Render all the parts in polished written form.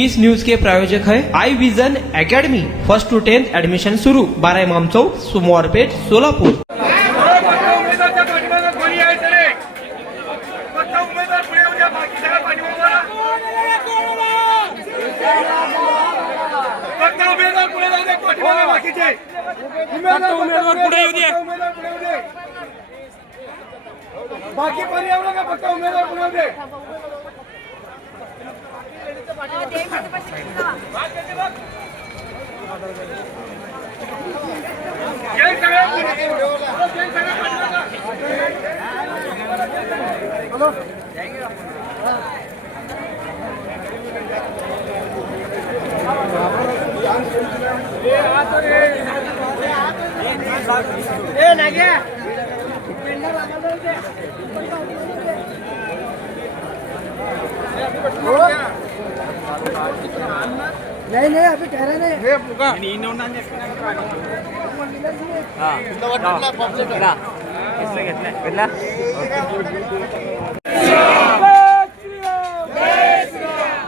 इस news के प्रायोजक है I Vision Academy. 1st to 10th admission शुरू। 12 इमाम चौक, सोमवारपेठ, सोलापुर। बाकी पर्यावरण का फक्त उमेदवार पुढे होते। नहीं अभी कह रहे नहीं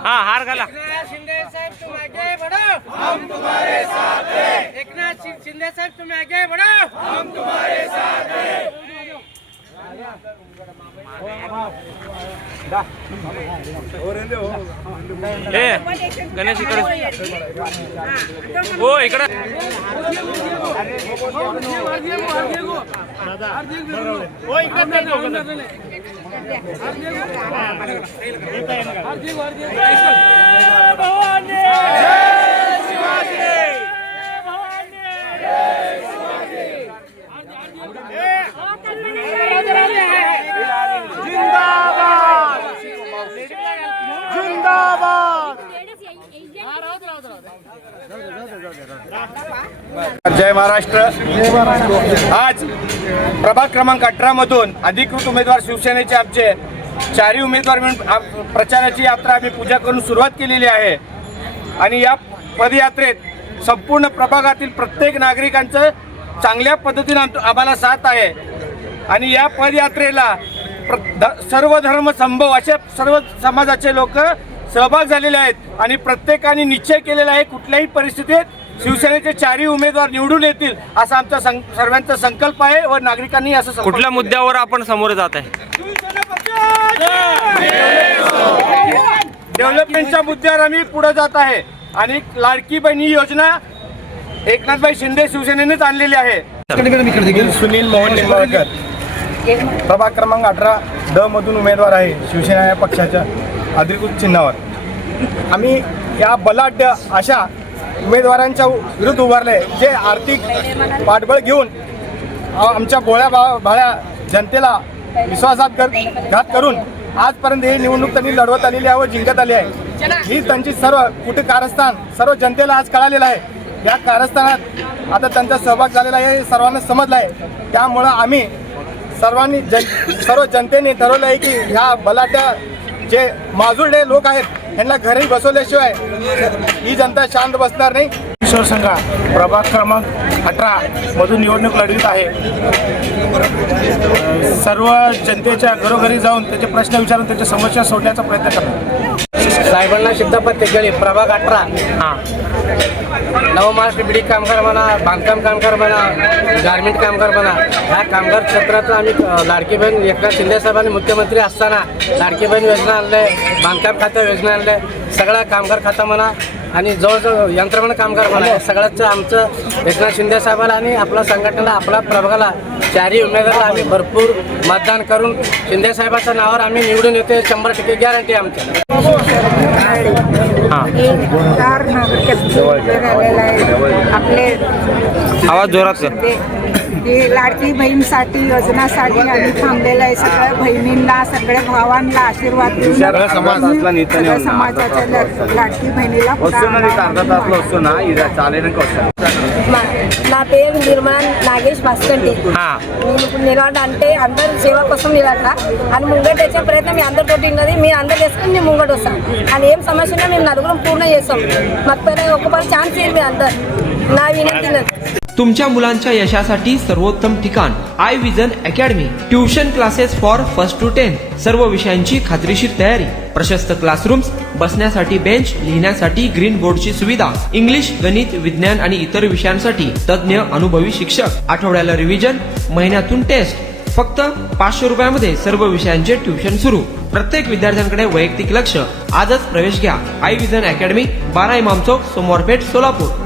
हाँ हार घाला। शिंदे साहब तुम आगे बढ़ो, हम तुम्हारे साथ हैं। एकनाथ शिंदे साहब तुम आगे बढ़ो, हम तुम्हारे साथ हैं। गणेश इकडे हो इकडे जय महाराष्ट्र। आज प्रभाग क्रमांक 18 मधून अधिकृत उमेदवार शिवसेनेचे आमचे 4 उमेदवार मिळून प्रचाराची यात्रा आम्ही पूजा करून सुरुवात केलेली आहे आणि या पदयात्रेत संपूर्ण प्रभागातील प्रत्येक नागरिकांचं चांगल्या पद्धतीने आम्हाला साथ आहे आणि या पदयात्रेला सर्व धर्म संभव असे सर्व समाजाचे लोक सहभाग झालेले आहेत आणि प्रत्येकाने निश्चय केलेला आहे कुठल्याही परिस्थितीत शिवसेनेचे 4 उमेदवार निवडून येतील असा आमचा सर्वांचा संकल्प आहे व नागरिकांनी असं कुठल्या मुद्द्यावर आपण समोर जात आहे? डेव्हलपमेंटच्या मुद्द्यावर आम्ही पुढे जात आहे आणि लाडकी बहिणी योजना एकनाथभाई शिंदे शिवसेनेनेच आणलेली आहे। सुनील मोहन निंबाळकर प्रभाग क्रमांक 18 ड मधून उमेदवार आहे शिवसेना या पक्षाच्या अधिकृत चिन्हावर। आम्ही या बलाढ्य अशा उमेदवारांच्या विरुद्ध उभारले जे आर्थिक पाठबळ घेऊन आमच्या भोळ्या भाळ्या जनतेला विश्वासात घात करून आजपर्यंत ही निवडणूक त्यांनी लढवत आलेली आहे व जिंकत आली आहे। ही त्यांची सर्व कुठे कारस्थान सर्व जनतेला आज कळालेलं आहे। या कारस्थानात आता त्यांचा सहभाग झालेला आहे हे सर्वांना समजलं आहे। त्यामुळं आम्ही सर्वांनी सर्व जनतेने ठरवलं आहे की ह्या बलाढ्य जे माजुरडे लोक आहेत यांना घरी बसवल्याशिवाय ही जनता शांत बसणार नाही। किशोर संघा प्रभाग क्रमांक 18 मधून निवडणूक लढवित आहे। सर्व जनतेच्या घरोघरी जाऊन त्याचे प्रश्न विचारून त्याच्या समस्या सोडण्याचा प्रयत्न करतो। साहेबांना सिद्धपत तेगळी प्रभाग 18 नवमहाराष्ट्र बिडी कामगार म्हणा, बांधकाम कामगार म्हणा, गारमेंट कामगार म्हणा, ह्या कामगार क्षेत्रात आम्ही लाडकी बहीण एकनाथ शिंदे साहेबांनी मुख्यमंत्री असताना लाडकी बहीण योजना आणले, बांधकाम खाता योजना आणले, सगळा कामगार खाता म्हणा आणि जवळजवळ यंत्रमानव कामगार म्हणा सगळ्याच आमचं एकनाथ शिंदे साहेबाला आणि आपल्या संघटनेला आपल्या प्रभागाला 4 उमेदवाराला आम्ही भरपूर मतदान करून शिंदे साहेबाच्या नावावर आम्ही निवडून येतो 100% गॅरंटी आमच्या। आपले आवाज जोरात लाडकी बहीणसाठी योजनासाठी आम्ही थांबलेलं आहे। सगळ्या बहिणींना सगळ्या भावांना आशीर्वाद सगळ्या समाजाच्या लाडकी बहिणीला నా పేరు నిర్మల్ నాగేష్ బస్కంటి నిలబడంటే అందరు సేవ కోసం నిలబడ అని ముంగట వచ్చే ప్రయత్నం మీ అందరితోటి ఉన్నది మీరు అందరు చేసుకుని మేము ముంగట వస్తాం అని ఏం సమస్య ఉన్నా మేము నలుగురం పూర్ణ చేస్తాం మాకు ఒక్కసారి ఛాన్స్ ఇవ్వండి అందరు నా వినంతి तुमच्या मुलांच्या यशासाठी सर्वोत्तम ठिकाण I Vision Academy. Tuition classes for first to 10. सर्व विषयांची खात्रीशीर तयारी. प्रशस्त क्लासरूम्स, बसण्यासाठी बेंच, लिहिण्यासाठी ग्रीन बोर्डची सुविधा. इंग्लिश, गणित, विज्ञान आणि इतर विषयांसाठी तज्ञ अनुभवी शिक्षक. आठवड्याला रिव्हिजन, महिन्यातून टेस्ट. फक्त 500 रुपयामध्ये सर्व विषयांचे ट्युशन सुरू. प्रत्येक विद्यार्थ्यांकडे वैयक्तिक लक्ष. आजच प्रवेश घ्या. I Vision academy, 12 Imam Chowk, Somwarpeth, Solapur.